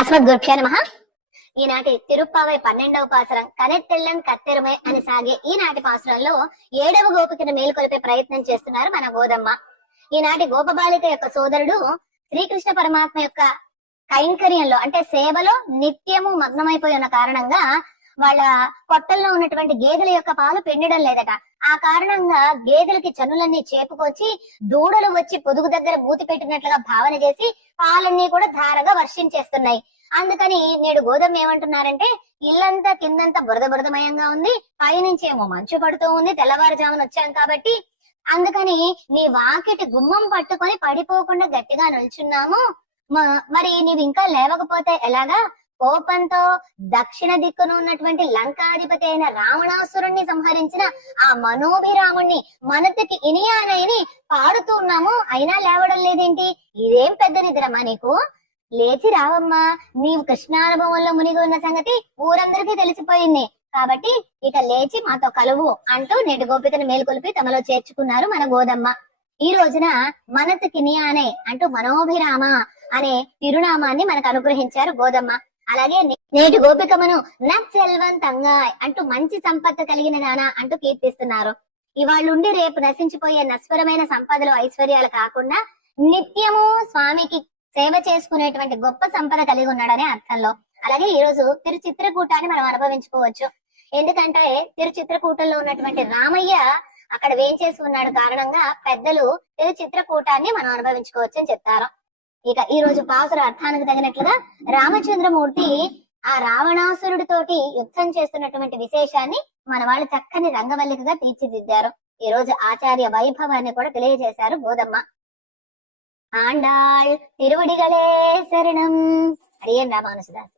అస్మద్గురుభ్యో నమః. ఈనాటి తిరుప్పావై 12వ పాసురం కనెత్తెల్లన్ కత్తెరుమే అని సాగే ఈనాటి పాసురంలో 7వ గోపికను మేలుకొలిపే ప్రయత్నం చేస్తున్నారు మన గోదమ్మ. ఈనాటి గోపబాలిక యొక్క సోదరుడు శ్రీకృష్ణ పరమాత్మ యొక్క కైంకర్యంలో అంటే సేవలో నిత్యము మగ్నమైపోయి ఉన్న కారణంగా వాళ్ళ కొట్టల్లో ఉన్నటువంటి గేదెల యొక్క పాలు పిండడం లేదట. ఆ కారణంగా గేదెలకి చనులన్నీ చేపుకొచ్చి దూడలు వచ్చి పొదుగు దగ్గర మూతి పెట్టినట్లుగా భావన చేసి పాలన్నీ కూడా ధారగా వర్షించేస్తున్నాయి. అందుకని నేడు గోధుమ ఏమంటున్నారంటే, ఇల్లంతా కిందంతా బురద బురదమయంగా ఉంది, పైనుంచి ఏమో మంచు పడుతూ ఉంది, తెల్లవారుజామున వచ్చాం కాబట్టి అందుకని నీ వాకిటి గుమ్మం పట్టుకొని పడిపోకుండా గట్టిగా నిల్చున్నాము. మరి నీవు ఇంకా లేవకపోతే ఎలాగా? కోపంతో దక్షిణ దిక్కున ఉన్నటువంటి లంకాధిపతి అయిన రావణాసురుణ్ణి సంహరించిన ఆ మనోభిరాముణ్ణి మనతికి ఇనియానని పాడుతూ ఉన్నాము, అయినా లేవడం లేదేంటి? ఇదేం పెద్ద నిద్రమా నీకు? లేచి రావమ్మా, నీవు కృష్ణానుభవంలో మునిగి ఉన్న సంగతి ఊరందరికీ తెలిసిపోయింది కాబట్టి ఇక లేచి మాతో కలువు అంటూ నేటి గోపికను మేలుకొలిపి తమలో చేర్చుకున్నారు మన గోదమ్మ. ఈ రోజున మనతికి ఇనియానే అంటూ మనోభిరామ అనే తిరునామాన్ని మనకు అనుగ్రహించారు గోదమ్మ. అలాగే నేటి గోపికమ్మను నచ్చెల్వంతంగా అంటూ మంచి సంపత్తి కలిగిన నానా అంటూ కీర్తిస్తున్నారు. ఇవాళ్ళుండి రేపు నశించిపోయే నశ్వరమైన సంపదలు ఐశ్వర్యాలు కాకుండా నిత్యము స్వామికి సేవ చేసుకునేటువంటి గొప్ప సంపద కలిగి ఉన్నాడనే అర్థంలో. అలాగే ఈ రోజు తిరుచిత్రకూటాన్ని మనం అనుభవించుకోవచ్చు. ఎందుకంటే తిరుచిత్రకూటంలో ఉన్నటువంటి రామయ్య అక్కడ వేంచేసి ఉన్నాడు కారణంగా పెద్దలు తిరుచిత్రకూటాన్ని మనం అనుభవించుకోవచ్చు అని చెప్తారు. ఇక ఈ రోజు పాసుర అర్థానికి తగినట్లుగా రామచంద్రమూర్తి ఆ రావణాసురుడితోటి యుద్ధం చేస్తున్నటువంటి విశేషాన్ని మన వాళ్ళు చక్కని రంగవల్లికగా తీర్చిదిద్దారు. ఈ రోజు ఆచార్య వైభవాన్ని కూడా తెలియజేశారు గోదమ్మ. ఆండాళ్ తిరువడిగలే శరణం. హరియన్ రామానుజదాస్.